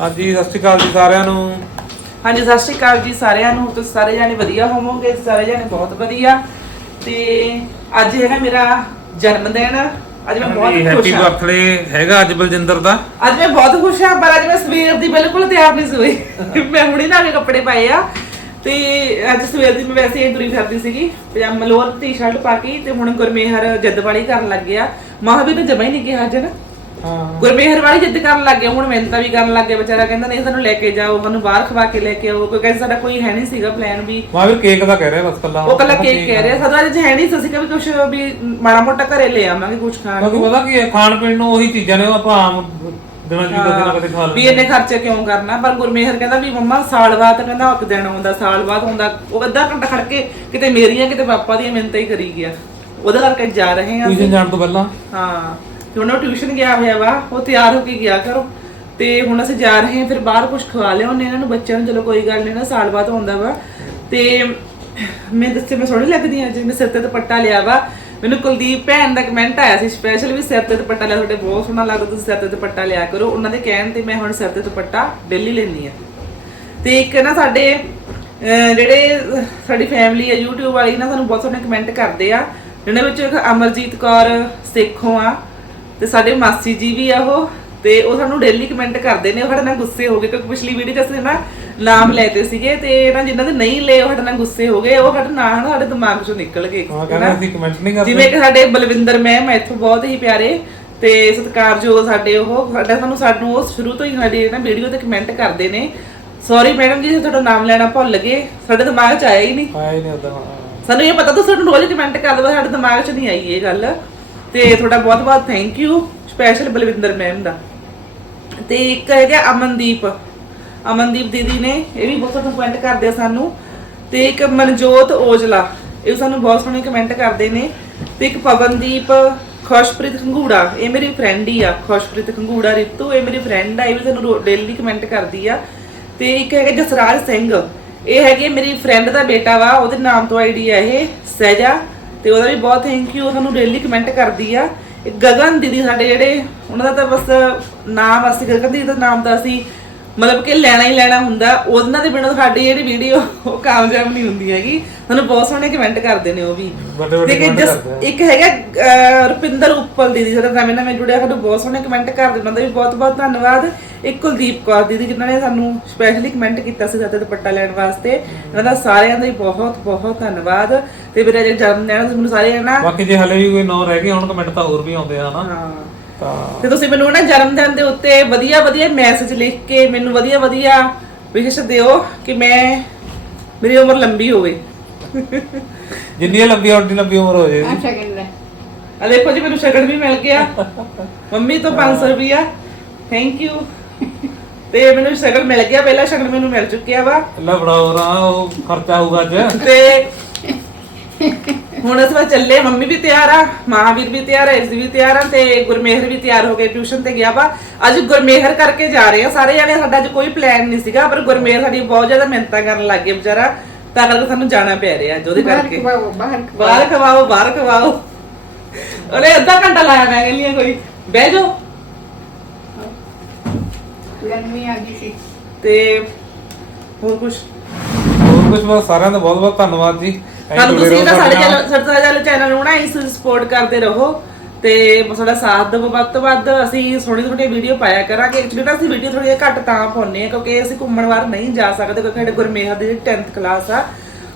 ਹਾਂਜੀ ਸਤਿ ਸ਼੍ਰੀ ਅਕਾਲ ਜੀ ਸਾਰਿਆਂ ਨੂੰ। ਹਾਂਜੀ ਸਤਿ ਸ਼੍ਰੀ ਅਕਾਲ ਜੀ ਸਾਰਿਆਂ ਨੂੰ। ਤੁਸੀਂ ਸਾਰੇ ਜਾਣੇ ਵਧੀਆ ਹੋਵੋਗੇ? ਸਾਰੇ ਜਾਣੇ ਬਹੁਤ ਵਧੀਆ। ਤੇ ਅੱਜ ਹੈਗਾ ਮੇਰਾ ਜਨਮ ਦਿਨ। ਅੱਜ ਮੈਂ ਬਹੁਤ ਹੈਪੀ ਖੁਸ਼ ਹਾਂ। ਬਰਥਡੇ ਹੈਗਾ ਅੱਜ ਬਲਜਿੰਦਰ ਦਾ। ਅੱਜ ਮੈਂ ਬਹੁਤ ਖੁਸ਼ ਹਾਂ ਪਰ ਅੱਜ ਮੈਂ ਸਵੇਰ ਦੀ ਬਿਲਕੁਲ ਤਿਆਰ ਨਹੀਂ ਹੋਈ। ਮੈਂ ਹੁਣੇ ਨਾ ਕੇ ਕੱਪੜੇ ਪਾਏ ਆ। ਤੇ ਅੱਜ ਸਵੇਰ ਦੀ ਮੈਂ ਵੈਸੇ ਹੀ ਤੁਰੀ ਫਿਰਦੀ ਸੀਗੀ। ਪਜਾਮਾ ਲੋਅਰ ਟੀ-ਸ਼ਰਟ ਪਾ ਕੇ ਤੇ ਹੁਣ ਗੁਰਮੇਹਰ ਜੱਦ ਵਾਲੀ ਕਰਨ ਲੱਗ ਗਿਆ ਮਹਾਵੀਰ ਨੇ ਜਮਾ ਹੀ ਨਹੀਂ ਕਿਹਾ ਅੱਜ ਨਾ। ਹਾਂ। ਗੁਰਮੇਹਰ ਵਾਲੀ ਜਿੱਦ ਕਰਨ ਲੱਗ ਗਿਆ ਹੁਣ ਮਿਹਨਤਾਂ ਵੀ ਕਰਨ ਲੱਗ ਗਿਆ ਵਿਚਾਰਾ ਕਹਿੰਦਾ ਨਹੀਂ ਸਾਨੂੰ ਲੈ ਕੇ ਜਾਓ ਸਾਨੂੰ ਬਾਹਰ ਖਵਾ ਕੇ ਲੈ ਕੇ ਆਓ ਕਿਉਂਕਿ ਸਾਡਾ ਕੋਈ ਹੈ ਨਹੀਂ ਸੀਗਾ ਪਲਾਨ ਵੀ। ਮਾਵੀਰ ਕੇਕ ਦਾ ਕਹਿ ਰਿਹਾ ਬਸ ਕੱਲਾ ਉਹ ਕੱਲਾ ਕੇਕ ਕਹਿ ਰਿਹਾ ਸਾਡਾ ਅੱਜ ਹੈ ਨਹੀਂ ਸੀ ਅਸੀਂ ਕਿ ਵੀ ਕੁਝ ਵੀ ਮਾੜਾ ਮੋਟਾ ਘਰੇ ਲੈ ਆਵਾਂਗੇ ਕੁਝ ਖਾਣ ਕਿਉਂਕਿ ਨੂੰ। ਪਤਾ ਕੀ ਹੈ ਖਾਣ ਪੀਣ ਨੂੰ ਉਹੀ ਚੀਜ਼ਾਂ ਨੇ ਉਹ ਆਪਾਂ ਆਮ ਦਿਨਾਂ ਚ ਕਦੇ ਨਾ ਕਦੇ ਖਾ ਵੀ ਲੈਂਦੇ ਇੰਨੇ ਖਰਚੇ ਕਿਉਂ ਕਰਨਾ? ਪਰ ਗੁਰਮੇਹਰ ਕਹਿੰਦਾ ਵੀ ਮੰਮਾ ਸਾਲ ਬਾਅਦ ਕਹਿੰਦਾ ਇੱਕ ਦਿਨ ਆਉਂਦਾ ਸਾਲ ਬਾਅਦ ਆਉਂਦਾ ਉਹ ਅੱਧਾ ਘੰਟਾ ਖੜ ਕੇ ਕਿਤੇ ਮੇਰੀਆਂ ਕਿਤੇ ਪਾਪਾ ਦੀਆਂ ਮਿੰਤਾਂ ਹੀ ਕਰੀ ਗਿਆ। ਉਹਦੇ ਕਰਕੇ ਜਾ ਰਹੇ ਹਾਂ ਟਿਊਸ਼ਨ ਜਾਣ ਤੋਂ ਪਹਿਲਾਂ? ਹਾਂ। ਤੇ ਹੁਣ ਟਿਊਸ਼ਨ ਗਿਆ ਹੋਇਆ ਵਾ, ਉਹ ਤਿਆਰ ਹੋ ਕੇ ਗਿਆ ਕਰੋ ਤੇ ਹੁਣ ਅਸੀਂ ਜਾ ਰਹੇ ਹਾਂ, ਫਿਰ ਬਾਹਰ ਕੁਝ ਖਵਾ ਲਿਆਉਂਦੇ ਇਹਨਾਂ ਨੂੰ, ਬੱਚਿਆਂ ਨੂੰ, ਚਲੋ ਕੋਈ ਗੱਲ ਨਹੀਂ, ਨਾ ਸਾਲ ਬਾਅਦ ਆਉਂਦਾ ਵਾ। ਤੇ ਮੈਂ ਦੱਸੇ ਮੈਂ ਸੋਹਣੀ ਲੱਗਦੀ ਹਾਂ ਅੱਜ ਮੈਂ ਸਿਰ ਤੇ ਦੁਪੱਟਾ ਲਿਆ ਵਾ। ਮੈਨੂੰ ਕੁਲਦੀਪ ਭੈਣ ਦਾ ਕਮੈਂਟ ਆਇਆ ਸੀ ਸਪੈਸ਼ਲ ਵੀ ਸਿਰ ਤੇ ਦੁਪੱਟਾ ਲਿਆ, ਤੁਹਾਡੇ ਬਹੁਤ ਸੋਹਣਾ ਲੱਗਦਾ, ਤੁਸੀਂ ਸਿਰ ਤੇ ਦੁਪੱਟਾ ਲਿਆ ਕਰੋ। ਉਹਨਾਂ ਦੇ ਕਹਿਣ ਤੇ ਮੈਂ ਹੁਣ ਸਿਰ ਤੇ ਦੁਪੱਟਾ ਡੇਲੀ ਲੈਂਦੀ ਆ ਤੇ ਇੱਕ ਨਾ ਸਾਡੇ ਜਿਹੜੇ ਸਾਡੀ ਫੈਮਿਲੀ ਆ, YouTube ਵਾਲੀ ਨਾ, ਸਾਨੂੰ ਬਹੁਤ ਸੋਹਣੇ ਕਮੈਂਟ ਕਰਦੇ ਆ। ਜਿਹਨਾਂ ਵਿੱਚ ਇੱਕ ਅਮਰਜੀਤ ਕੌਰ ਸੇਖੋਂ ਆ ਤੇ ਸਾਡੇ ਮਾਸੀ ਜੀ ਵੀ ਆ ਉਹ ਤੇ ਉਹ ਸਾਨੂੰ ਡੇਲੀ ਕਮੈਂਟ ਕਰਦੇ ਨੇ ਉਹ ਸਾਡੇ ਨਾਲ ਗੁੱਸੇ ਹੋ ਗਏ ਕਿਉਂਕਿ ਪਿਛਲੀ ਵੀਡੀਓ 'ਚ ਅਸੀਂ ਨਾ ਨਾਮ ਲੈਤੇ ਸੀਗੇ ਤੇ ਨਾ ਜਿਨ੍ਹਾਂ ਦੇ ਨਹੀਂ ਲਏ ਉਹ ਸਾਡੇ ਨਾਲ ਗੁੱਸੇ ਹੋ ਗਏ ਉਹ ਸਾਡੇ ਨਾਂ ਨਾ ਸਾਡੇ ਦਿਮਾਗ 'ਚੋਂ ਨਿਕਲ ਗਏ ਹਾਂ ਕਹਿੰਦੇ ਅਸੀਂ ਕਮੈਂਟ ਨਹੀਂ ਕਰਦੇ। ਜਿਵੇਂ ਕਿ ਸਾਡੇ ਬਲਵਿੰਦਰ ਮੈਮ ਇੱਥੋਂ ਬਹੁਤ ਹੀ ਪਿਆਰੇ ਤੇ ਸਤਿਕਾਰਯੋਗ ਸਾਡੇ ਉਹ ਸਾਡਾ ਸਾਨੂੰ ਸਾਨੂੰ ਉਹ ਸ਼ੁਰੂ ਤੋਂ ਹੀ ਸਾਡੇ ਨਾ ਵੀਡੀਓ ਤੇ ਕਮੈਂਟ ਕਰਦੇ ਨੇ। ਸੌਰੀ ਮੈਡਮ ਜੀ ਤੁਹਾਡਾ ਨਾਮ ਲੈਣਾ ਭੁੱਲ ਗਏ ਸਾਡੇ ਦਿਮਾਗ 'ਚ ਆਇਆ ਹੀ ਨਹੀਂ। ਆਇਆ ਹੀ ਨਹੀਂ ਉਦੋਂ ਸਾਨੂੰ ਇਹ ਪਤਾ ਤੁਸੀਂ ਸਾਨੂੰ ਰੋਜ਼ ਕਮੈਂਟ ਕਰਦੇ ਸਾਡੇ ਦਿਮਾਗ 'ਚ ਨਹੀਂ ਆਈ ਇਹ ਗੱਲ। ਤੇ ਤੁਹਾਡਾ ਬਹੁਤ ਬਹੁਤ thank you special Balwinder ma'am ਦਾ। ਤੇ ਇੱਕ ਹੈਗਾ ਅਮਨਦੀਪ। ਅਮਨਦੀਪ ਦੀਦੀ ਨੇ ਇਹ ਵੀ ਬਹੁਤ ਸੋਹਣਾ ਕਮੈਂਟ ਕਰਦੇ ਆ ਸਾਨੂੰ। ਤੇ ਇੱਕ ਮਨਜੋਤ ਔਜਲਾ, ਇਹ ਵੀ ਸਾਨੂੰ ਬਹੁਤ ਸੋਹਣੇ ਕਮੈਂਟ ਕਰਦੇ ਨੇ। ਤੇ ਇੱਕ ਪਵਨਦੀਪ, ਖੁਸ਼ਪ੍ਰੀਤ ਖੰਗੂੜਾ, ਇਹ ਮੇਰੀ ਫਰੈਂਡ ਹੀ ਆ, ਖੁਸ਼ਪ੍ਰੀਤ ਖੰਗੂੜਾ, ਰਿਤੂ, ਇਹ ਮੇਰੀ ਫਰੈਂਡ ਆ, ਇਹ ਵੀ ਸਾਨੂੰ ਡੇਲੀ ਕਮੈਂਟ ਕਰਦੀ ਆ। ਤੇ ਇੱਕ ਹੈਗਾ ਜਸਰਾਜ ਸਿੰਘ, ਇਹ ਹੈਗੇ ਮੇਰੀ ਫਰੈਂਡ ਦਾ ਬੇਟਾ ਵਾ, ਉਹਦੇ ਨਾਮ ਤੋਂ ਆਈਡੀ ਆ ਇਹ, ਸਹਿਜਾ। ਤੇ ਉਹਦਾ ਵੀ ਬਹੁਤ ਥੈਂਕ ਯੂ ਸਾਨੂੰ ਡੇਲੀ ਕਮੈਂਟ ਕਰਦੀ ਆ। ਗਗਨ ਦੀਦੀ ਸਾਡੇ ਜਿਹੜੇ, ਉਹਨਾਂ ਦਾ ਤਾਂ ਬਸ ਨਾਮ ਅਸੀਂ ਗਗਨ ਦੀਦੀ ਦਾ ਨਾਮ ਤਾਂ ਅਸੀਂ ਮਤਲਬ ਕਿ ਲੈਣਾ ਹੀ ਲੈਣਾ ਹੁੰਦਾ ਉਹਨਾਂ ਦੇ ਬਿਨਾਂ ਸਾਡੀ ਜਿਹੜੀ ਵੀਡੀਓ ਉਹ ਕਾਮਯਾਬ ਨਹੀਂ ਹੁੰਦੀ ਹੈਗੀ। ਸਾਨੂੰ ਬਹੁਤ ਸੋਹਣੇ ਕਮੈਂਟ ਕਰਦੇ ਨੇ ਉਹ ਵੀ। ਵੱਡੇ ਵੱਡੇ ਤੇ ਇੱਕ comment ਜਸ- ਕਰਦੇ ਆ। ਇੱਕ ਹੈਗਾ ਅਹ, ਰੁਪਿੰਦਰ ਉੱਪਲ ਦੀਦੀ ਜਿਹੜਾ ਨਵੇਂ ਨਵੇਂ ਜੁੜਿਆ ਸਾਨੂੰ ਬਹੁਤ ਸੋਹਣੇ ਕਮੈਂਟ ਕਰਦੇ ਉਹਨਾਂ ਦਾ ਵੀ ਬਹੁਤ ਬਹੁਤ ਧੰਨਵਾਦ। ਇੱਕ ਕੁਲਦੀਪ ਕੌਰ ਦੀਦੀ ਜਿਨ੍ਹਾਂ ਨੇ ਸਾਨੂੰ ਸਪੈਸ਼ਲੀ ਕਮੈਂਟ ਕੀਤਾ ਸੀ ਸਾਤੇ ਦੁਪੱਟਾ ਲੈਣ ਵਾਸਤੇ ਇਹਨਾਂ ਦਾ ਸਾਰਿਆਂ ਦਾ ਹੀ ਬਹੁਤ ਬਹੁਤ ਧੰਨਵਾਦ। ਤੇ ਮੇਰੇ ਜਿਹੜੇ ਜਨਮ ਦਿਨ ਤੁਸੀਂ ਮੈਨੂੰ ਸਾਰੇ ਨਾ ਬਾਕੀ ਜੇ ਹਲੇ ਵੀ ਕੋਈ ਨੌ ਰਹਿ ਗਏ ਹੁਣ ਕਮੈਂਟ ਤਾਂ ਹੋਰ ਵੀ ਆਉਂਦੇ ਆ ਨਾ ਹਾਂ। ਤਾਂ ਤੇ ਤੁਸੀਂ ਮੈਨੂੰ ਨਾ ਜਨਮ ਦਿਨ ਦੇ ਉੱਤੇ ਵਧੀਆ ਵਧੀਆ ਮੈਸੇਜ ਲਿਖ ਕੇ ਮੈਨੂੰ ਵਧੀਆ ਵਧੀਆ ਵਿਸ਼ੇਸ਼ ਦਿਓ ਕਿ ਮੈਂ ਮੇਰੀ ਉਮਰ ਲੰਬੀ ਹੋਵੇ। ਜਿੰਨੀ ਲੰਬੀ ਉਨੀ ਲੰਬੀ ਉਮਰ ਹੋ ਅੱਛਾ ਕਿੰਨਾ ਆ ਦੇਖੋ ਜੀ ਮੈਨੂੰ ਸ਼ਗਨ ਵੀ ਮਿਲ ਗਿਆ। ਮੰਮੀ ਤੋਂ 500 ਰੁਪਿਆ ਥੈਂਕ ਯੂ ਤੇ ਮੈਨੂੰ ਸ਼ਗਨ ਮਿਲ ਗਿਆ। ਪਹਿਲਾ ਸ਼ਗਨ ਮੈਨੂੰ ਮਿਲ ਚੁੱਕਿਆ ਵਾ। ਲੈ ਬੜਾਓ ਰਾ ਉਹ ਖਰਚਾ ਹੋਊਗਾ ਅੱਜ। ਤੇ ਹੁਣ ਅਸੀਂ ਬਸ ਚੱਲੇ ਮੰਮੀ ਵੀ ਤਿਆਰ ਆ ਮਹਾਵੀਰ ਵੀ ਤਿਆਰ ਆ ਇਸ ਵੀ ਤਿਆਰ ਆ ਤੇ ਗੁਰਮੇਹਰ ਵੀ ਤਿਆਰ ਹੋ ਕੇ ਟਿਊਸ਼ਨ ਤੇ ਗਿਆ ਵਾ। ਅੱਜ ਗੁਰਮੇਹਰ ਕਰਕੇ ਜਾ ਰਹੇ ਆ। ਸਾਰੇ ਜਾਣੇ ਸਾਡਾ ਅੱਜ ਕੋਈ ਪਲਾਨ ਨਹੀਂ ਸੀਗਾ ਪਰ ਗੁਰਮੇਹਰ ਸਾਡੀ ਬਹੁਤ ਜ਼ਿਆਦਾ ਮਿਹਨਤਾਂ ਕਰਨ ਲੱਗ ਗਿਆ ਵਿਚਾਰਾ। ਤਾਂ ਕਰਕੇ ਸਾਨੂੰ ਜਾਣਾ ਪੈ ਰਿਹਾ ਬਾਹਰ ਕਰਕੇ। ਖਵਾਓ ਬਾਹਰ ਖਵਾਓ। ਬਾਹਰ ਖਵਾਓ ਬਾਹਰ ਖਵਾਓ। ਉਹਨੇ ਅੱਧਾ ਘੰਟਾ ਲਾਇਆ ਮੈਂ ਕਹਿੰਦੀ ਕੋਈ। ਬਹਿ ਜਾਓ। ਗਰਮੀ ਆ ਗਈ ਸੀ। ਤੇ ਹੋਰ ਕੁਝ ਹੋਰ ਕੁਝ ਬਸ ਸਾਰਿਆਂ ਦਾ ਬਹੁਤ ਬਹੁਤ ਧੰਨਵਾਦ ਜੀ। ਜੁੜੇ ਤੁਸੀਂ ਤਾਂ ਸਾਡੇ ਸਾਡੇ ਨਾਲ। ਚੈਨਲ ਸਾਡੇ ਚੈਨਲ ਚੈਨਲ ਨੂੰ ਨਾ ਇਸ ਸਪੋਰਟ ਕਰਦੇ ਰਹੋ ਤੇ ਸਾਡਾ ਸਾਥ ਦਿਓ ਵੱਧ ਤੋਂ ਵੱਧ ਅਸੀਂ ਸੋਹਣੀ ਸੋਹਣੀ ਵੀਡੀਓ ਪਾਇਆ ਕਰਾਂਗੇ। ਐਕਚੁਅਲੀ ਨਾ ਅਸੀਂ ਵੀਡੀਓ ਥੋੜੀ ਘੱਟ ਤਾਂ ਪਾਉਂਦੇ ਆ ਕਿਉਂਕਿ ਅਸੀਂ ਘੁੰਮਣ ਵਾਰ ਨਹੀਂ ਜਾ ਸਕਦੇ ਕਿਉਂਕਿ ਸਾਡੇ ਗੁਰਮੇਹਰ ਦੀ 10th ਕਲਾਸ ਆ।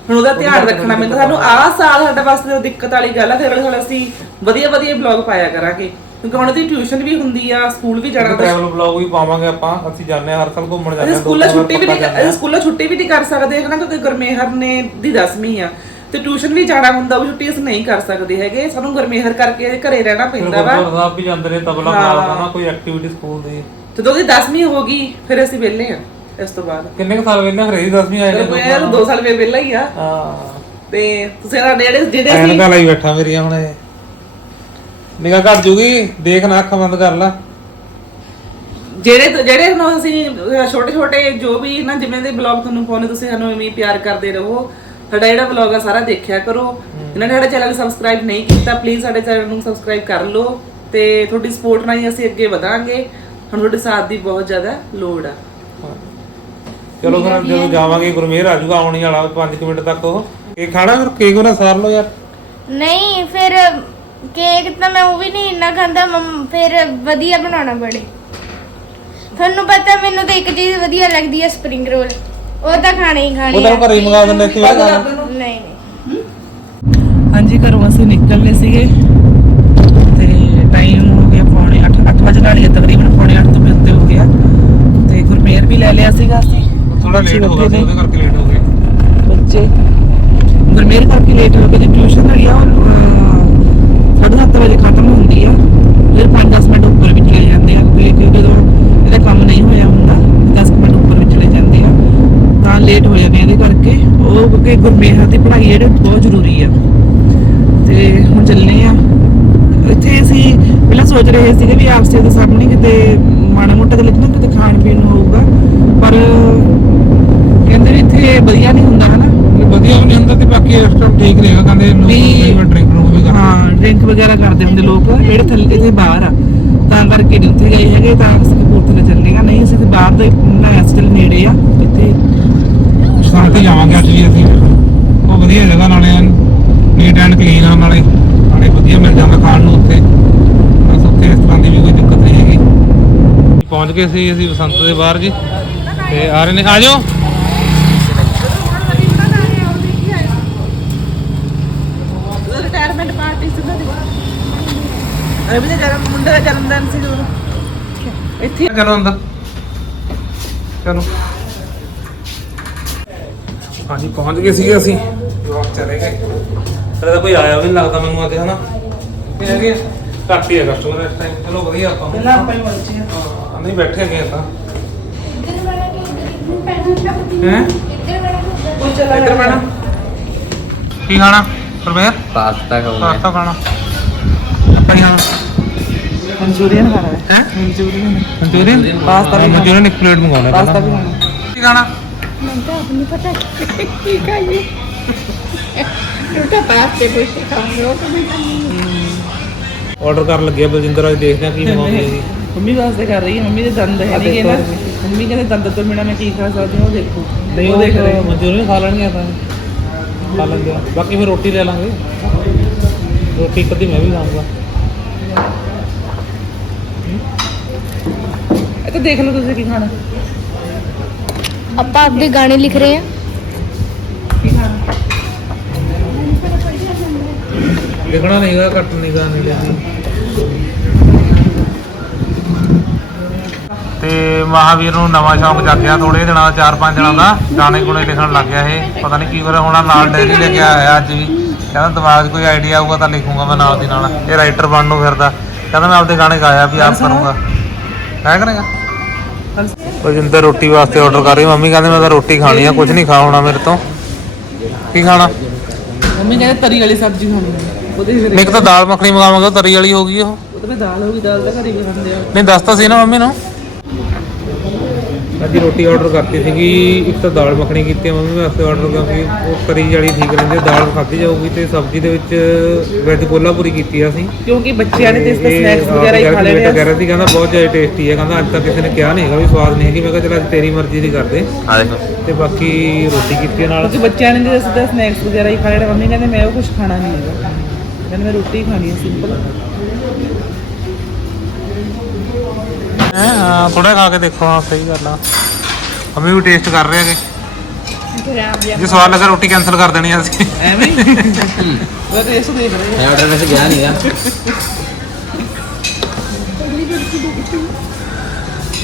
ਹੁਣ ਉਹਦਾ ਧਿਆਨ ਰੱਖਣਾ ਪੈਂਦਾ ਸਾਨੂੰ ਆਹ ਸਾਲ ਸਾਡੇ ਵਾਸਤੇ ਦਿੱਕਤ ਵਾਲੀ ਗੱਲ ਆ। ਫਿਰ ਅਗਲੇ ਸਾਲ ਅਸੀਂ ਵਧੀਆ ਵਧੀਆ ਬਲੌਗ ਪਾਇਆ ਕਰਾਂਗੇ। ਕਿਉਂਕਿ ਹੁਣ ਦੀ ਟਿਊਸ਼ਨ ਵੀ ਹੁੰਦੀ ਆ ਸਕੂਲ ਵੀ ਜਾਣਾ ਹੁੰਦਾ। ਟਰੈਵਲ ਵਲੌਗ ਵੀ ਪਾਵਾਂਗੇ ਆਪਾਂ। ਅਸੀਂ ਜਾਂਦੇ ਹਾਂ ਹਰ ਸਾਲ ਘੁੰਮਣ ਜਾਂਦੇ ਹਾਂ ਸਕੂਲੋਂ ਛੁੱਟੀ ਵੀ ਨਹੀਂ ਸਕੂਲੋਂ ਛੁੱਟੀ ਵੀ ਨਹੀਂ ਕਰ ਸਕਦੇ ਹਨਾ ਕਿਉਂਕਿ ਗੁਰਮੇਹਰ ਨੇ ਦੀ 10ਵੀਂ ਆ। ਤੇ ਟਿਊਸ਼ਨ ਵੀ ਜਾਣਾ ਹੁੰਦਾ ਉਹ ਛੁੱਟੀ ਅਸੀਂ ਨਹੀਂ ਕਰ ਸਕਦੇ ਹੈਗੇ। ਸਾਨੂੰ ਗੁਰਮੇਹਰ ਕਰਕੇ ਘਰੇ ਰਹਿਣਾ ਫਿਰ ਪੈਂਦਾ ਵਾ। ਸਾਹਿਬ ਵੀ ਜਾਂਦੇ ਨੇ ਤਬਲਾ। ਬਣਾ ਨਾ ਕੋਈ ਐਕਟੀਵਿਟੀ ਸਕੂਲ ਦੀ। ਜਦੋਂ ਉਹਦੀ 10ਵੀਂ ਹੋ ਗਈ ਫਿਰ ਅਸੀਂ ਵਿਹਲੇ ਆ ਇਸ ਤੋਂ ਬਾਅਦ। ਕਿੰਨੇ ਕੁ ਸਾਲ ਵੇਲੇ ਹਰੇ 10ਵੀਂ ਆਏ ਨੇ ਗੁਰਮੇਹਰ 2 ਸਾਲ ਵੇ ਵਿਹਲਾ ਹੀ ਆ। ਹਾਂ। ਤੇ ਤੁਸੀਂ ਸਾਡੇ ਜਿਹੜੇ ਜਿਹੜੇ ਅਸੀਂ ਐਨਕਾਂ ਲਾਈ ਬੈਠਾ ਮੇਰੀਆਂ ਹੁਣ। ਇਹ ਨਿਗਾਹ ਘਟ ਜੂਗੀ ਦੇਖ ਨਾ ਅੱਖਾਂ ਬੰਦ ਕਰ ਲੈ। ਜਿਹੜੇ ਜਿਹੜੇ ਨੂੰ ਅਸੀਂ ਛੋਟੇ ਛੋਟੇ ਜੋ ਵੀ ਨਾ ਜਿਵੇਂ ਦੇ ਬਲੌਗ ਤੁਹਾਨੂੰ ਪਾਉਣੇ ਤੁਸੀਂ ਸਾਨੂੰ ਐਵੇਂ ਪਿਆਰ ਕਰਦੇ ਰਹੋ। ਸਾਡਾ ਜਿਹੜਾ ਬਲੌਗ ਆ ਸਾਰਾ ਦੇਖਿਆ ਕਰੋ। ਇਹਨਾਂ ਨੇ ਸਾਡਾ ਚੈਨਲ ਸਬਸਕ੍ਰਾਈਬ ਨਹੀਂ ਕੀਤਾ ਪਲੀਜ਼ ਸਾਡੇ ਚੈਨਲ ਨੂੰ ਸਬਸਕ੍ਰਾਈਬ ਕਰ ਲਓ ਤੇ ਤੁਹਾਡੀ ਸਪੋਰਟ ਨਾਲ ਹੀ ਅਸੀਂ ਅੱਗੇ ਵਧਾਂਗੇ। ਹੁਣ ਤੁਹਾਡੇ ਸਾਥ ਦੀ ਬਹੁਤ ਜ਼ਿਆਦਾ ਲੋੜ ਆ। ਚਲੋ ਫਿਰ ਜਦੋਂ ਜਾਵਾਂਗੇ ਗੁਰਮੇਰ ਆ ਜਾਊਗਾ ਆਉਣੀ ਵਾਲਾ 5 ਮਿੰਟ ਤੱਕ ਉਹ। ਕੇਕ ਖਾਣਾ ਫਿਰ? ਕੇਕ ਉਹਨਾਂ ਸਾਰ ਲਓ ਯਾਰ। ਨਹੀਂ ਫਿਰ ਕੇਕ ਤਾਂ ਮੈਂ ਉਹ ਵੀ ਨਹੀਂ ਇੰਨਾ ਖਾਂਦਾ ਮੰਮ- ਫਿਰ ਵਧੀਆ ਬਣਾਉਣਾ ਬੜੇ। ਤੁਹਾਨੂੰ ਪਤਾ ਮੈਨੂੰ ਤਾਂ ਇੱਕ ਚੀਜ਼ ਵਧੀਆ ਲੱਗਦੀ ਹੈ ਸਪਰਿੰਗ ਰੋਲ ਉਹ ਤਾਂ ਖਾਣੇ ਹੀ ਖਾਣੇ ਉਹ ਤਾਂ ਘਰੇ ਹੀ ਮੰਗਾ ਦਿੰਦੇ ਕਿਵੇਂ ਖਾਣਾ। ਨਹੀਂ ਨਹੀਂ। ਹਾਂਜੀ ਘਰੋਂ ਅਸੀਂ ਨਿਕਲਨੇ ਸੀਗੇ। ਤੇ ਟਾਈਮ ਹੋ ਗਿਆ ਪੌਣੇ 8 8 ਵਜੇ ਨਾਲ ਹੀ ਤਕਰੀਬਨ ਪੌਣੇ 8 ਤੋਂ ਉੱਤੇ ਹੋ ਗਿਆ। ਤੇ ਗੁਰਮੇਰ ਵੀ ਲੈ ਲਿਆ ਸੀਗਾ ਅਸੀਂ। ਥੋੜਾ ਲੇਟ ਹੋ ਗਿਆ ਸੀ ਉਹਦੇ ਕਰਕੇ ਲੇਟ ਹੋ ਗਏ। ਬੱਚੇ। ਗੁਰਮੇਰ ਕਰਕੇ ਲੇਟ ਹੋ ਗਏ ਜੀ ਟਿਊਸ਼ਨ ਆ ਉਹ ਸਾਢੇ ਸੱਤ ਵਜੇ ਖਤਮ ਹੁੰਦੀ ਆ। ਫਿਰ 5-10 ਮਿੰਟ ਉੱਪਰ ਵੀ ਚਲੇ ਜਾਂਦੇ ਆ ਕਿਉਂਕਿ ਜਦੋਂ ਇਹਦਾ ਕੰਮ ਨਹੀਂ ਹੋਇਆ ਹੁੰਦਾ 10 ਮਿੰਟ ਉੱਪਰ ਵੀ ਚਲੇ ਜਾਂਦੇ ਆ ਤਾਂ ਲੇਟ ਹੋ ਜਾਂਦੇ ਇਹਦੇ ਕਰਕੇ। ਉਹ ਕਿਉਂਕਿ ਗੁਰਮੇਰ ਦੀ ਪੜ੍ਹਾਈ ਜਿਹੜੀ ਬਹੁਤ ਜ਼ਰੂਰੀ ਆ। ਤੇ ਹੁਣ ਚੱਲਨੇ ਆ। ਇੱਥੇ ਅਸੀਂ ਪਹਿਲਾਂ ਸੋਚ ਰਹੇ ਸੀਗੇ ਵੀ ਆਪਸੇ ਦੇ ਸਾਹਮਣੇ ਕਿਤੇ ਮਾੜਾ ਮੋਟਾ ਤੇ ਲਿਖਣਾ ਕਿਤੇ ਖਾਣ ਪੀਣ ਨੂੰ ਹੋਊਗਾ। ਪਰ ਕਹਿੰਦੇ ਇੱਥੇ ਵਧੀਆ ਨਹੀਂ ਹੁੰਦਾ ਹਨਾ? ਵਧੀਆ ਵੀ ਨਹੀਂ ਹੁੰਦਾ ਤੇ ਬਾਕੀ ਰੈਸਟੋਰੈਂਟ ਠੀਕ ਰਹੇਗਾ ਕਹਿੰਦੇ ਲੋਕ ਡਰਿੰਕ ਨੂੰ ਵੀ ਕਰਦੇ ਹਾਂ ਡਰਿੰਕ ਵਗੈਰਾ ਕਰਦੇ ਹੁੰਦੇ ਲੋਕ ਜਿਹੜੇ ਥੱਲੇ ਇੱਥੇ ਬਾਹਰ ਆ। ਤਾਂ ਕਰਕੇ ਨਹੀਂ ਉੱਥੇ ਗਏ ਹੈਗੇ ਤਾਂ ਅਸੀਂ ਕਪੂਰਥਲੇ ਚੱਲੇ ਆ। ਨਹੀਂ ਅਸੀਂ ਬਾਹਰ ਦੇ ਚੱਲ ਨੇੜੇ ਆ। ਸ਼ਾਮ ਤੇ ਜਾਵਾਂਗੇ ਅੱਜ ਵੀ ਅਸੀਂ। ਉਹ ਵਧੀਆ ਜਗ੍ਹਾ ਨਾਲੇ ਨੀਟ ਐਂਡ ਕਲੀਨ ਆ ਨਾਲੇ। ਨਾਲੇ ਵਧੀਆ ਮਿਲ ਜਾਂਦਾ ਖਾਣ ਨੂੰ ਉੱਥੇ। ਬਸ ਉੱਥੇ ਇਸ ਤਰ੍ਹਾਂ ਦੀ ਵੀ ਕੋਈ ਦਿੱਕਤ ਨਹੀਂ ਹੈਗੀ। ਪਹੁੰਚ ਗਏ ਸੀ ਅਸੀਂ ਬਸੰਤ ਦੇ ਬਾਹਰ ਜੀ। ਤੇ ਆ ਰਹੇ ਨੇ ਆ ਜਾਓ। ਰਿਟਾਇਰਮੈਂਟ ਪਾਰਟੀ ਸੀ ਨਾ ਰਵੀ ਦਾ ਜਨਮ ਮੁੰਡੇ ਦਾ ਜਨਮ ਦਿਨ ਸੀ ਜਦੋਂ। ਇੱਥੇ। ਚਲੋ ਅੰਦਰ ਚਲੋ। ਹਾਂਜੀ ਪਹੁੰਚ ਗਏ ਸੀਗੇ ਅਸੀਂ। ਜਵਾਬ ਚਲੇ ਗਏ ਤੇਰਾ ਤਾਂ ਕੋਈ ਆਇਆ ਵੀ ਨਹੀਂ ਲੱਗਦਾ ਮੈਨੂੰ ਅੱਜ ਹਨਾ? ਤੇ ਹੈਗੇ ਆ, ਘੱਟ ਹੀ ਹੈ ਕਸਟਮਰ ਇਸ ਟਾਈਮ ਚਲੋ ਵਧੀਆ ਆਪਾਂ ਨੂੰ। ਪਹਿਲਾਂ ਆਪਾਂ ਹੀ ਮਰਜ਼ੀ ਆ ਹਾਂ ਨਹੀਂ ਬੈਠੇ ਹੈਗੇ ਤਾਂ ਇੱਧਰ ਵਾਲਾ ਕਿ ਇੱਧਰ ਹੈ ਕੋਈ ਚੱਲਾ ਇੱਧਰ ਬੈਣਾ ਕੀ ਖਾਣਾ ਪਰਮੇਰ ਪਾਸਤਾ ਖਾਊਂਗਾ। ਪਾਸਤਾ ਖਾਣਾ। ਆਪਾਂ ਹੀ ਖਾਣਾ। ਮਨਚੂਰੀਅਨ ਖਾਣਾ ਹੈ। ਹੈ? ਮਨਚੂਰੀਅਨ। ਮਨਚੂਰੀਅਨ? ਪਾਸਤਾ ਵੀ ਖਾਣਾ। ਮਨਚੂਰੀਅਨ ਇੱਕ ਪਲੇਟ ਮੰਗਾਉਣਾ ਪਾਸਤਾ ਵੀ ਖਾਣਾ। ਕੀ ਖਾਣਾ? ਮੈਨੂੰ ਤਾਂ ਆਪ ਨਹੀਂ ਪਤਾ ਕੀ ਖਾਈਏ? ਤੂੰ ਤਾਂ ਬਾਹਰ ਤੇ ਕੁਝ ਖਾਉਂਗੇ ਉਹ ਤਾਂ ਮੈਂ ਖਾਂਦੀ ਆਰਡਰ ਕਰਨ ਲੱਗੇ ਆ ਬਲਜਿੰਦਰ ਅੱਜ ਦੇਖਦੇ ਆ ਕੀ ਮੰਗਾਉਂਦੇ ਆ ਜੀ। ਮੰਮੀ ਵਾਸਤੇ ਕਰ ਰਹੀ ਹੈ ਮੰਮੀ ਦੇ ਦੰਦ ਹੈ ਨਹੀਂ ਨਾ। ਮੰਮੀ ਕਹਿੰਦੇ ਦੰਦ ਤੋਂ ਬਿਨਾ ਮੈਂ ਕੀ ਖਾ ਸਕਦੀ ਹਾਂ ਉਹ ਦੇਖੋ। ਨਹੀਂ ਉਹ ਦੇਖ ਰਹੇ। ਮਨਚੂਰੀਅਨ ਖਾ ਲੈਣਗੇ ਆਪਾਂ। ਖਾ ਲੈਂਦੇ ਆ। ਬਾਕੀ ਫਿਰ ਰੋਟੀ ਲੈ ਲਾਂਗੇ। ਰੋਟੀ ਅੱਧੀ ਮੈਂ ਵੀ ਖਾਊਂਗਾ। ਇਹ ਤਾਂ ਦੇਖ ਲਓ ਤੁਸੀਂ ਕੀ ਖਾਣਾ। ਆਪਾਂ ਆਪਦੇ ਗਾਣੇ ਲਿਖ ਰਹੇ ਹਾਂ। ਕੀ ਖਾਣਾ ਲਿਖਣਾ ਨਹੀਂਗਾ ਕੱਟ ਨਹੀਂਗਾ ਨਹੀਂ ਲਿਖਣਾ। ਤੇ ਮਹਾਵੀਰ ਨੂੰ ਨਵਾਂ ਸ਼ੌਂਕ ਜਾਗਿਆ ਥੋੜੇ ਦਿਨਾਂ ਦਾ ਚਾਰ ਪੰਜ ਦਿਨਾਂ ਦਾ। ਗਾਣੇ ਗੁਣੇ ਲਿਖਣ ਲੱਗ ਗਿਆ ਇਹ। ਪਤਾ ਨਹੀਂ ਕੀ ਕਰ ਹੋਣਾ ਨਾਲ ਡੈਰੀ ਲੈ ਕੇ ਆਇਆ ਅੱਜ ਵੀ। ਕਹਿੰਦਾ ਦਿਮਾਗ 'ਚ ਕੋਈ ਆਈਡੀਆ ਆਊਗਾ ਤਾਂ ਲਿਖੂੰਗਾ ਮੈਂ ਨਾਲ ਦੀ ਨਾਲ। ਇਹ ਰਾਈਟਰ ਬਣਨ ਨੂੰ ਫਿਰਦਾ। ਕਹਿੰਦਾ ਮੈਂ ਆਪਦੇ ਗਾਣੇ ਗਾਇਆ ਵੀ ਆਪ ਕਰੂੰਗਾ। ਹੈ ਕਰੇਗਾ ਬਲਜਿੰਦਰ ਰੋਟੀ ਵਾਸਤੇ ਆਰਡਰ ਕਰ ਰਹੀ ਮੰਮੀ ਕਹਿੰਦੇ ਮੈਂ ਤਾਂ ਰੋਟੀ ਖਾਣੀ ਆ ਕੁਝ ਨਹੀਂ ਖਾ ਹੋਣਾ ਮੇਰੇ ਤੋਂ। ਕੀ ਖਾਣਾ? ਮੰਮੀ ਕਹਿੰਦੇ ਤਰੀ ਵਾਲੀ ਸਬਜ਼ੀ ਖਾਣੀ ਹੈ ਉਹਦੇ ਇੱਕ ਤਾਂ ਦਾਲ ਮੱਖਣੀ ਮੰਗਾਵਾਂਗੇ ਉਹ ਤਰੀ ਵਾਲੀ ਹੋਗੀ ਉਹ। ਉਹਦੇ ਵਿੱਚ ਦਾਲ ਹੋਗੀ ਦਾਲ ਤਾਂ ਘਰੇ ਵੀ ਖਾਂਦੇ ਆ। ਨਹੀਂ ਦੱਸ ਤਾਂ ਸੀ ਨਾ ਮੰਮੀ ਨੂੰ। ਅੱਜ ਰੋਟੀ ਆਰਡਰ ਕਰਤੀ ਸੀਗੀ ਇੱਕ ਤਾਂ ਦਾਲ ਮੱਖਣੀ ਕੀਤੀ ਆ ਮੰਮੀ ਵਾਸਤੇ ਆਰਡਰ ਕਿਉਂਕਿ ਉਹ ਤਰੀ ਵਾਲੀ ਠੀਕ ਰਹਿੰਦੀ ਆ, ਦਾਲ ਖਾਧੀ ਜਾਊਗੀ ਤੇ ਸਬਜ਼ੀ ਦੇ ਵਿੱਚ ਵੈਜ ਕੋਲਾਪੁਰੀ ਕੀਤੀ ਆ ਅਸੀਂ। ਕਿਉਂਕਿ ਬੱਚਿਆਂ ਨੇ ਤੇ ਇਸ ਇਹ ਸਨੈਕਸ ਵਗੈਰਾ ਹੀ ਖਾ ਲੈਣੇ ਕਹਿ ਆ ਰਿਹਾ ਸੀ ਕਹਿੰਦਾ ਬਹੁਤ ਜ਼ਿਆਦਾ ਟੇਸਟੀ ਹੈ ਕਹਿੰਦਾ ਅੱਜ ਤੱਕ ਕਿਸੇ ਨੇ ਕਿਹਾ ਨਹੀਂ ਹੈਗਾ ਵੀ ਸਵਾਦ ਨਹੀਂ ਹੈਗੀ ਮੈਂ ਕਿਹਾ ਚਲ ਅੱਜ ਤੇਰੀ ਮਰਜ਼ੀ ਦੀ ਕਰਦੇ। ਆ ਦੇਖੋ। ਤੇ ਬਾਕੀ ਰੋਟੀ ਕੀਤੀ ਆ ਨਾਲ। ਕਿਉਂਕਿ ਬੱਚਿਆਂ ਨੇ ਤੇ ਸਨੈਕਸ ਵਗੈਰਾ ਹੀ ਖਾ ਲੈਣੇ ਮੰਮੀ ਕਹਿੰਦੇ ਮੈਂ ਉਹ ਕੁਝ ਖਾਣਾ ਨਹੀਂ ਹੈਗਾ। ਕਹਿੰਦੇ ਮੈਂ ਰੋਟੀ ਹੀ ਖਾਣੀ ਹੈ ਸਿੰਪਲ ਹੈਂ, ਹਾਂ ਥੋੜਾ ਖਾ ਕੇ ਦੇਖੋ ਹਾਂ ਸਹੀ ਗੱਲ ਆ। ਮੰਮੀ ਵੀ ਟੇਸਟ ਕਰ ਰਹੇ ਹੈਗੇ। ਜੇ ਸਵਾਦ ਲੱਗਾ ਰੋਟੀ ਕੈਨਸਲ ਕਰ ਦੇਣੀ ਆ ਅਸੀਂ। ਐਵੇਂ ਹੀ? ਉਹ ਟੇਸਟ ਦੇਖ ਰਹੇ ਮੈਂ ਆਰਡਰ ਵੈਸੇ ਗਿਆ ਨਹੀਂਗਾ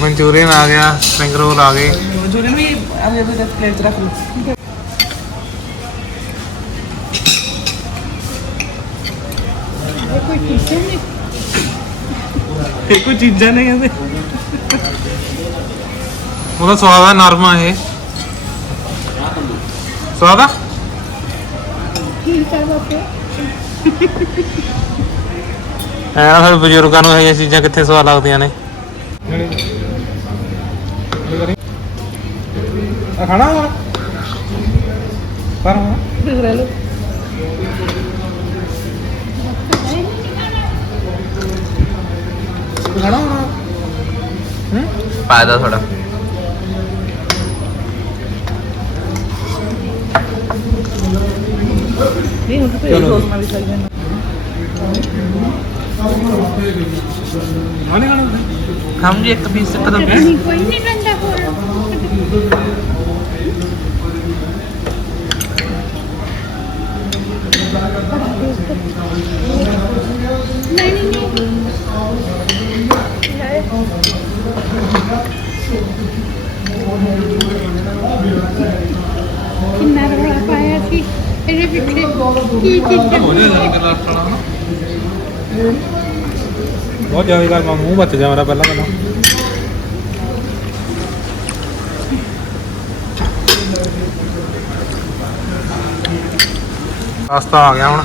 ਮਨਚੂਰੀਅਨ ਆ ਗਿਆ ਸਪਰਿੰਗ ਰੋਲ ਆ ਗਏ। ਮਨਚੂਰੀਅਨ ਵੀ ਆਵੇ ਤੇ ਪਲੇਟ 'ਚ ਰੱਖ ਲਓ। ਨਹੀਂ ਇਹ ਕੋਈ ਚੀਜ਼ਾਂ ਨੇ ਕਹਿੰਦੇ। ਉਹਦਾ ਸਵਾਦ ਆ ਨਰਮ ਆ ਇਹ। ਸਵਾਦ ਆ? ਠੀਕ ਆ ਬਾਪੇ ਐ ਨਾ ਫਿਰ ਬਜ਼ੁਰਗਾਂ ਨੂੰ ਇਹ ਚੀਜ਼ਾਂ ਕਿੱਥੇ ਸਵਾਦ ਲੱਗਦੀਆਂ ਨੇ। ਆ ਖਾਣਾ ਹੋਰ ਪਰ ਦੇਖ ਰਹੇ ਲੋ ਖਾਣਾ ਹੋਣਾ? ਫਾਇਦਾ ਥੋੜਾ ਨਹੀਂ ਹੁਣ ਤਾਂ ਚਲੋ। ਨਾਲ ਵੀ ਖਾਈ ਜਾਣਾ ਮਾਨੇ ਖਾਣਾ ਜੀ ਇੱਕ ਪੀਸ ਇੱਕ ਦੋ ਨਹੀਂ ਕੋਈ ਨਹੀਂ ਠੰਡਾ ਹੋਰ ਨਹੀਂ ਨਹੀਂ ਕਿੰਨਾ ਰੌਲਾ ਪਾਇਆ ਸੀ ਇਹਦੇ ਪਿੱਛੇ ਕੀ ਚੀਜ਼ਾਂ ਹੋ? ਬਹੁਤ ਜ਼ਿਆਦਾ ਗੱਲ ਮੈਂ ਮੂੰਹ ਮੱਚ ਜਾ ਮੇਰਾ ਪਹਿਲਾਂ ਪਹਿਲਾਂ। ਪਾਸਤਾ ਆ ਗਿਆ ਹੁਣ।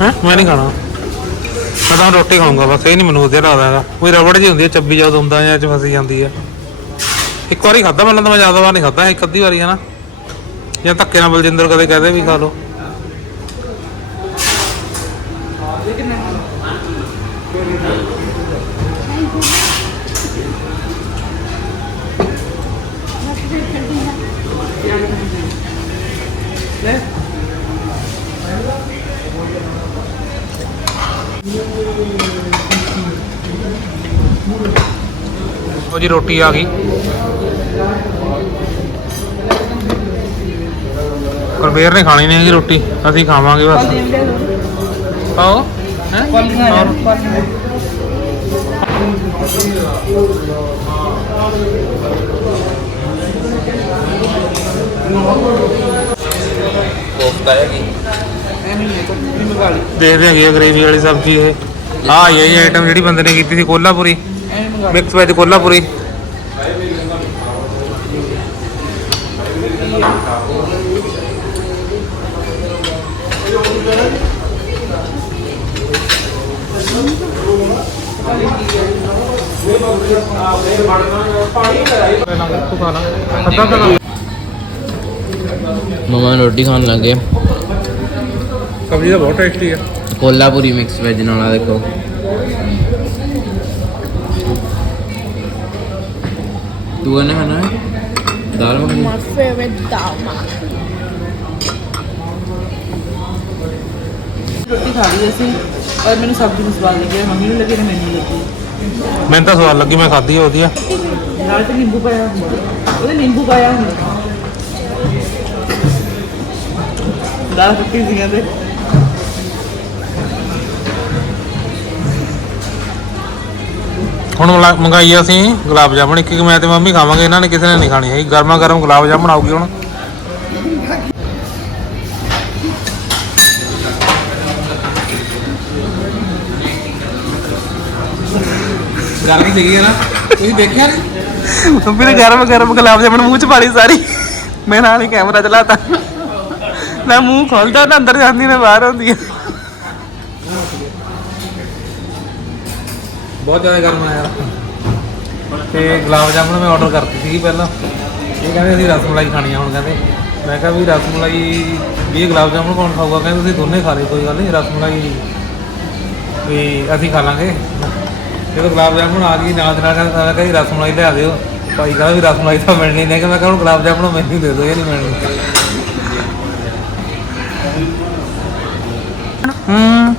ਹੈ? ਮੈਂ ਨਹੀਂ ਖਾਣਾ। ਮੈਂ ਤਾਂ ਰੋਟੀ ਖਾਊਂਗਾ ਬਸ ਇਹ ਨਹੀਂ ਮੈਨੂੰ ਵਧੀਆ ਲੱਗਦਾ ਹੈਗਾ ਕੋਈ ਰਬੜ ਜੀ ਹੁੰਦੀ ਹੈ ਚੱਬੀ ਜਦੋਂ ਹੁੰਦਾ ਜਾਂ ਚ ਫਸੀ ਜਾਂਦੀ ਹੈ। ਇੱਕ ਵਾਰੀ ਖਾਦਾ ਪਹਿਲਾਂ ਤਾਂ ਮੈਂ ਜ਼ਿਆਦਾ ਵਾਰ ਨਹੀਂ ਖਾਦਾ ਇੱਕ ਅੱਧੀ ਵਾਰੀ ਹੈ ਨਾ। ਜਾਂ ਧੱਕੇ ਨਾਲ ਬਲਜਿੰਦਰ ਕਦੇ ਕਹਦੇ ਵੀ ਖਾ ਲਓ। ਉਹ ਜੀ ਰੋਟੀ ਆ ਗਈ। ਕੁਲਬੀਰ ਨੇ ਖਾਣੀ ਨਹੀਂ ਹੈਗੀ ਰੋਟੀ ਅਸੀਂ ਖਾਵਾਂਗੇ ਬਸ। ਆਓ ਹੈ ਕੋਫਤਾ ਹੈ? ਦੇਖਦੇ ਹੈਗੇ ਗ੍ਰੇਵੀ ਵਾਲੀ ਸਬਜ਼ੀ ਇਹ। ਆ ਇਹ ਆਈਟਮ ਜਿਹੜੀ ਬੰਦੇ ਨੇ ਕੀਤੀ ਸੀ ਕੋਲਾਪੁਰੀ। Mix veg Kolhapuri. ਮਮਾ ਰੋਟੀ ਖਾਣ ਲੱਗੇ ਸਬਜ਼ੀ ਤਾਂ ਬਹੁਤ ਟੇਸਟੀ ਹੈ ਕੋਲਾਪੁਰੀ ਮਿਕਸ ਵੈਜ ਨਾਲ ਆ ਦੇਖੋ। ਤੂੰ ਇਹਨੇ ਖਾਣਾ ਹੈ? Dal makhani My favorite dal ਰੋਟੀ ਖਾ ਲਈ ਅਸੀਂ ਪਰ ਮੈਨੂੰ ਸਬਜ਼ੀ ਨੂੰ ਸਵਾਦ ਲੱਗਿਆ ਮੰਮੀ ਨੂੰ ਲੱਗੀ ਤੇ ਮੈਨੂੰ ਲੱਗੀ। ਮੈਨੂੰ ਤਾਂ ਸਵਾਦ ਲੱਗੀ ਮੈਂ ਖਾਧੀ ਆ ਵਧੀਆ। ਨਾਲ ਤੇ ਨਿੰਬੂ ਪਾਇਆ ਹੁੰਦਾ। ਉਹਦੇ ਨਿੰਬੂ ਪਾਇਆ ਹੁੰਦਾ। ਦਾਲ ਖੱਟੀ ਸੀ ਕਹਿੰਦੇ ਹੁਣ ਮਲਾ- ਮੰਗਾਈ ਆ ਅਸੀਂ ਗੁਲਾਬ ਜਾਮਣ ਇੱਕ ਇੱਕ ਮੈਂ ਤੇ ਮੰਮੀ ਖਾਵਾਂਗੇ ਇਹਨਾਂ ਨੇ ਕਿਸੇ ਨੇ ਨਹੀਂ ਖਾਣੀ ਹੈਗੀ। ਗਰਮਾ ਗਰਮ ਗੁਲਾਬ ਜਾਮਣ ਆਉਗੀ ਹੁਣ। ਗਰਮ ਸੀਗੀ ਨਾ ਤੁਸੀਂ ਦੇਖਿਆ ਨਹੀਂ ਨੇ ਗਰਮ ਗਰਮ ਗੁਲਾਬ ਜਾਮਣ ਮੂੰਹ ਚ ਪਾ ਲਈ ਸਾਰੀ। ਮੈਂ ਨਾਲ ਹੀ ਕੈਮਰਾ ਚਲਾਤਾ ਨਾ ਮੂੰਹ ਖੋਲਦਾ ਨਾ ਅੰਦਰ ਜਾਂਦੀ ਨਾ ਬਾਹਰ ਆਉਂਦੀ। ਬਹੁਤ ਜ਼ਿਆਦਾ ਗਰਮ ਆ ਯਾਰ ਤੇ ਗੁਲਾਬ ਜਾਮਣ ਮੈਂ ਆਰਡਰ ਕਰਤੀ ਸੀ ਪਹਿਲਾਂ। ਇਹ ਕਹਿੰਦੇ ਅਸੀਂ ਰਸਮਲਾਈ ਖਾਣੀ ਆ ਹੁਣ ਕਹਿੰਦੇ। ਮੈਂ ਕਿਹਾ ਵੀ ਰਸਮਲਾਈ ਵੀ ਇਹ ਗੁਲਾਬ ਜਾਮਣ ਕੌਣ ਖਾਊਗਾ? ਕਹਿੰਦੇ ਤੁਸੀਂ ਦੋਨੇ ਖਾ ਲਿਓ ਕੋਈ ਗੱਲ ਨਹੀਂ ਰਸਮਲਾਈ ਵੀ ਅਸੀਂ ਖਾ ਲਾਂਗੇ। ਜਦੋਂ ਗੁਲਾਬ ਜਾਮਣ ਆ ਗਈ ਨਾਲ ਦੇ ਨਾਲ ਕਹਿੰਦਾ ਮੈਂ ਕਿਹਾ ਜੀ ਰਸਮਲਾਈ ਲਿਆ ਦਿਓ। ਭਾਈ ਕਹਿੰਦਾ ਵੀ ਰਸਮਲਾਈ ਤਾਂ ਮਿਲਣੀ ਨਹੀਂ ਕਿ ਮੈਂ ਕਿਹਾ ਹੁਣ ਗੁਲਾਬ ਜਾਮਣ ਮੈਨੂੰ ਦੇ ਦਿਓ ਇਹ ਨਹੀਂ ਮਿਲਣੀ। ਹੂੰ।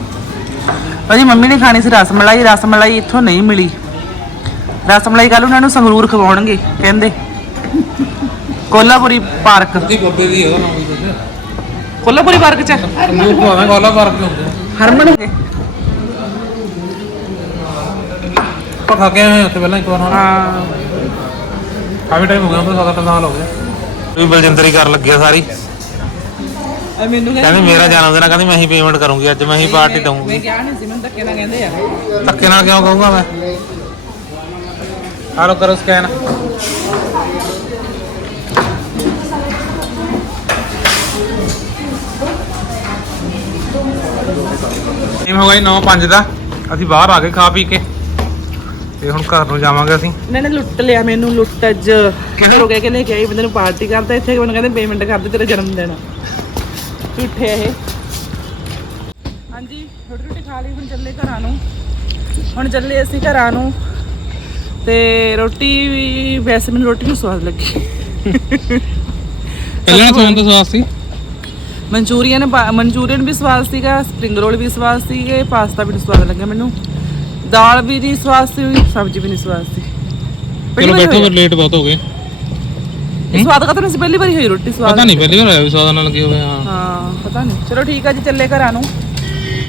ਭਾਜੀ ਮੰਮੀ ਨੇ ਖਾਣੀ ਸੀ ਰਸਮਲਾਈ ਰਸਮਲਾਈ ਇੱਥੋਂ ਨਹੀਂ ਮਿਲੀ। ਰਸਮਲਾਈ ਕੱਲ ਉਹਨਾਂ ਨੂੰ ਸੰਗਰੂਰ ਖਵਾਉਣਗੇ ਕਹਿੰਦੇ। ਕੋਲਾਪੁਰੀ ਪਾਰਕ। ਤੁਸੀਂ ਬੱਬੇ ਦੀ ਨਾਮ ਵੀ ਕੁਝ ਕੋਲਾਪੁਰੀ ਪਾਰਕ ਚ ਉਹ ਭਾਵੇਂ ਕੋਲਾ ਪਾਰਕ ਦੇ ਹੁੰਦੇ। ਹਰਮਨ ਆਪਾਂ ਖਾ ਕੇ ਆਏ ਹਾਂ ਉੱਥੇ ਪਹਿਲਾਂ ਇੱਕ ਵਾਰ ਹੁਣ ਹਾਂ। ਕਾਫੀ ਟਾਈਮ ਹੋ ਗਿਆ ਉਹਦਾ ਸੱਤ ਸਾਲ ਹੋ ਗਏ ਵੀ ਬਲਜਿੰਦਰ ਹੀ ਕਰ ਲੱਗਿਆ ਸਾਰੀ। ਮੈਨੂੰ ਕਹਿੰਦੇ ਮੇਰਾ ਜਨਮ ਦਿਨ ਆ ਕਹਿੰਦੀ ਮੈਂ ਹੀ ਪੇਮੈਂਟ ਕਰੂੰਗੀ ਅੱਜ ਮੈਂ ਹੀ ਪਾਰਟੀ ਮੈਂ ਦਊਂਗੀ। ਕਿਹਾ ਨਹੀਂ ਸੀ ਮੈਨੂੰ ਧੱਕੇ ਨਾਲ ਕਹਿੰਦੇ ਆ। ਧੱਕੇ ਨਾਲ ਕਿਉਂ ਕਹੂੰਗਾ ਮੈਂ? ਹਾਲੋ ਕਰੋ ਸਕੈਨ ਟਾਈਮ ਹੋ ਗਿਆ 9:05 ਦਾ ਅਸੀਂ ਬਾਹਰ ਆ ਗਏ ਖਾ ਪੀ ਕੇ। ਤੇ ਹੁਣ ਘਰ ਨੂੰ ਜਾਵਾਂਗੇ ਅਸੀਂ। ਇਹਨਾਂ ਨੇ ਲੁੱਟ ਲਿਆ ਮੈਨੂੰ ਲੁੱਟ ਅੱਜ। ਘਰੋਂ ਕਹਿ ਕੇ ਲੈ ਕੇ ਆਈ ਬੰਦੇ ਨੂੰ ਪਾਰਟੀ ਕਰਦਾ ਇੱਥੇ ਮੈਨੂੰ ਕਹਿੰਦੇ ਪੇਮੈਂਟ ਕਰ ਦੇ ਤੇਰਾ ਜਨਮ ਦਿਨ। ਝੂਠੇ ਇਹ। ਹਾਂਜੀ ਰੋਟੀ ਰੋਟੀ ਖਾ ਲਈ ਹੁਣ ਚੱਲੇ ਘਰਾਂ ਨੂੰ। ਹੁਣ ਚੱਲੇ ਅਸੀਂ ਘਰਾਂ ਨੂੰ। ਤੇ ਰੋਟੀ ਵੀ ਵੈਸੇ ਮੈਨੂੰ ਰੋਟੀ ਨੂੰ ਸਵਾਦ ਲੱਗੀ। ਪਹਿਲਾਂ ਸੌਣ ਦਾ ਸਵਾਸ ਸੀ? ਮਨਚੂਰੀਅਨ ਮਨਚੂਰੀਅਨ ਵੀ ਸਵਾਦ ਸੀਗਾ ਸਪਰਿੰਗ ਰੋਲ ਵੀ ਸਵਾਦ ਸੀਗੇ ਪਾਸਤਾ ਵੀ ਸਵਾਦ ਲੱਗਿਆ ਮੈਨੂੰ। ਦਾਲ ਵੀ ਨਹੀਂ ਸਵਾਦ ਸੀ ਸਬਜ਼ੀ ਵੀ ਨਹੀਂ ਸਵਾਦ ਸੀ। ਪਹਿਲੀ ਚਲੋ ਵਾਰੀ ਬੈਠੋ ਹੋਈ ਫਿਰ ਲੇਟ ਬਹੁਤ ਹੋ ਗਏ। ਆ। ਇਹ ਸਵਾਦ ਕਦੋਂ ਸੀ? ਪਹਿਲੀ ਵਾਰੀ ਹੋਈ ਰੋਟੀ ਸਵਾਦ ਪਤਾ ਨਹੀਂ ਪਹਿਲੀ ਵਾਰ ਆਇਆ ਵੀ ਸਵਾਦ ਨਾਲ ਲੱਗੀ ਹੋਵੇ ਹਾਂ। ਹਾਂ ਪਤਾ ਨਹੀਂ। ਚਲੋ ਠੀਕ ਆ ਜੀ ਚੱਲੇ ਘਰਾਂ ਨੂੰ।